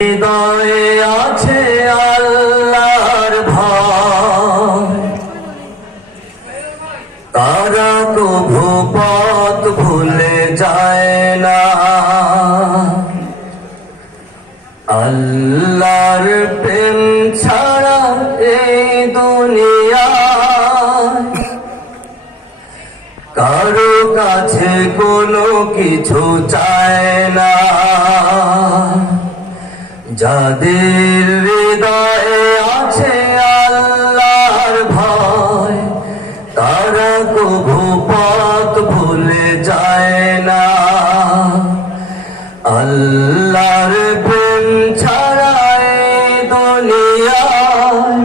হৃদয়ে আছে আল্লাহর ভয়, তারা কভু পথ ভুলে যায় না। আল্লাহর প্রেম ছাড়া এই দুনিয়ায় কারো কাছে কোনো কিছু চায় না। যাদের হৃদয়ে আছে আল্লাহর ভয়, তারা কভু পথ ভুলে যায় না। আল্লাহর প্রেম ছাড়া এই দুনিয়ায়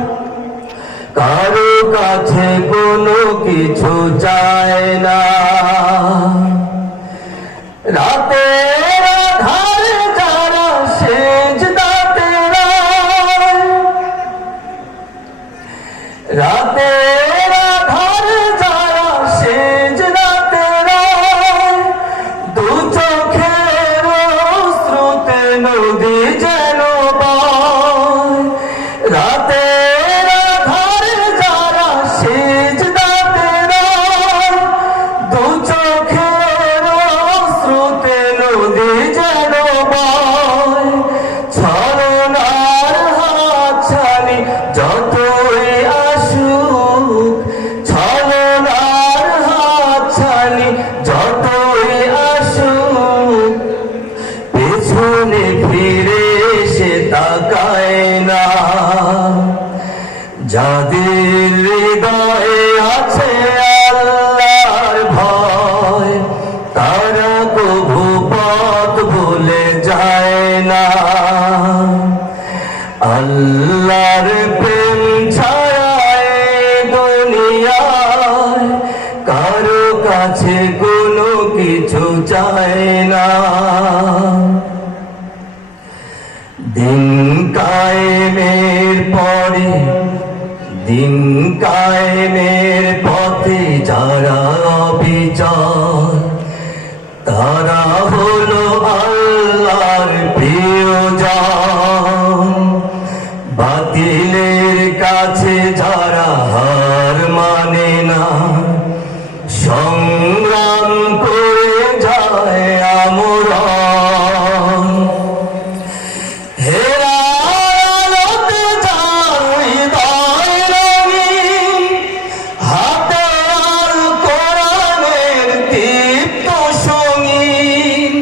কারো কাছে কোনো কিছু চায় না। রাতের আঁধারে যারা সেজদাতে রয়, রাতের আঁধারে যারা সেজদাতে রয়, দু চোখের অশ্রুতে নদী যেন বয়। রাতের আঁধারে যারা সেজদাতে রয়, দু চোখের অশ্রুতে নদী যেন বয়। ছলনার হাতছানি যতই আসুক, ছলনার হাতছানি যতই আসুক, পেছনে ফিরে সে তাকায় না। যাদের হৃদয়ে আছে আল্লাহর ভয়, তারা কভু পথ ভুলে যায় না। আল্লাহর প্রেম ছাড়া এই দুনিয়ায় কারো কাছে কোনো কিছু চায় না। দিন কায়েমের পরে, দিন কায়েমের পথে যারা অবিচল, তারা হলো আল্লাহর প্রিয়জন। বাতিলের কাছে যারা হার মানে না, সংগ্রাম করে যায় আমরণ। হেরার আলোতে যার হৃদয় রঙিন, হাতে আল কোরআনের দীপ্ত সঙ্গীন।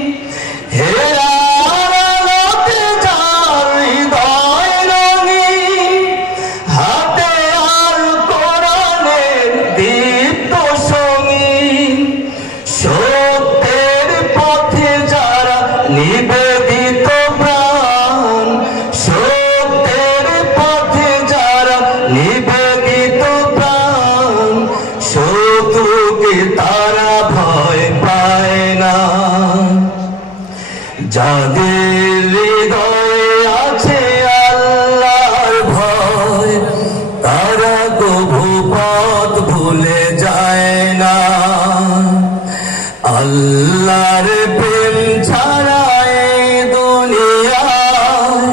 হেরার আলোতে যার হৃদয় রঙিন, হাতে আল কোরআনের দীপ্ত সঙ্গীন। সত্যের পথে যারা নিবেদিত প্রাণ, সত্যের পথে যারা নিবেদিত প্রাণ, শত্রুকে তারা ভয় পায় না। যাদের হৃদয়ে আছে আল্লাহর ভয়, তারা কভু পথ ভুলে যায় না। আল্লাহর প্রেম ছাড়া এই দুনিয়ায়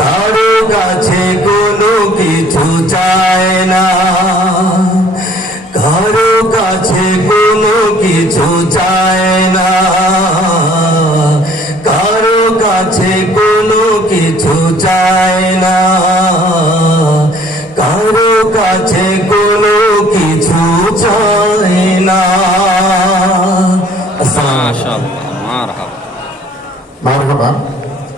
কারো কাছে কোনো কিছু চায় না। কারো কাছে কোনো কিছু চায় না। কারো কাছে কোনো কিছু চায় না। কারো কাছে কোনো কিছু চায় না। মাশাআল্লাহ, মারহাবা। মারহাবা।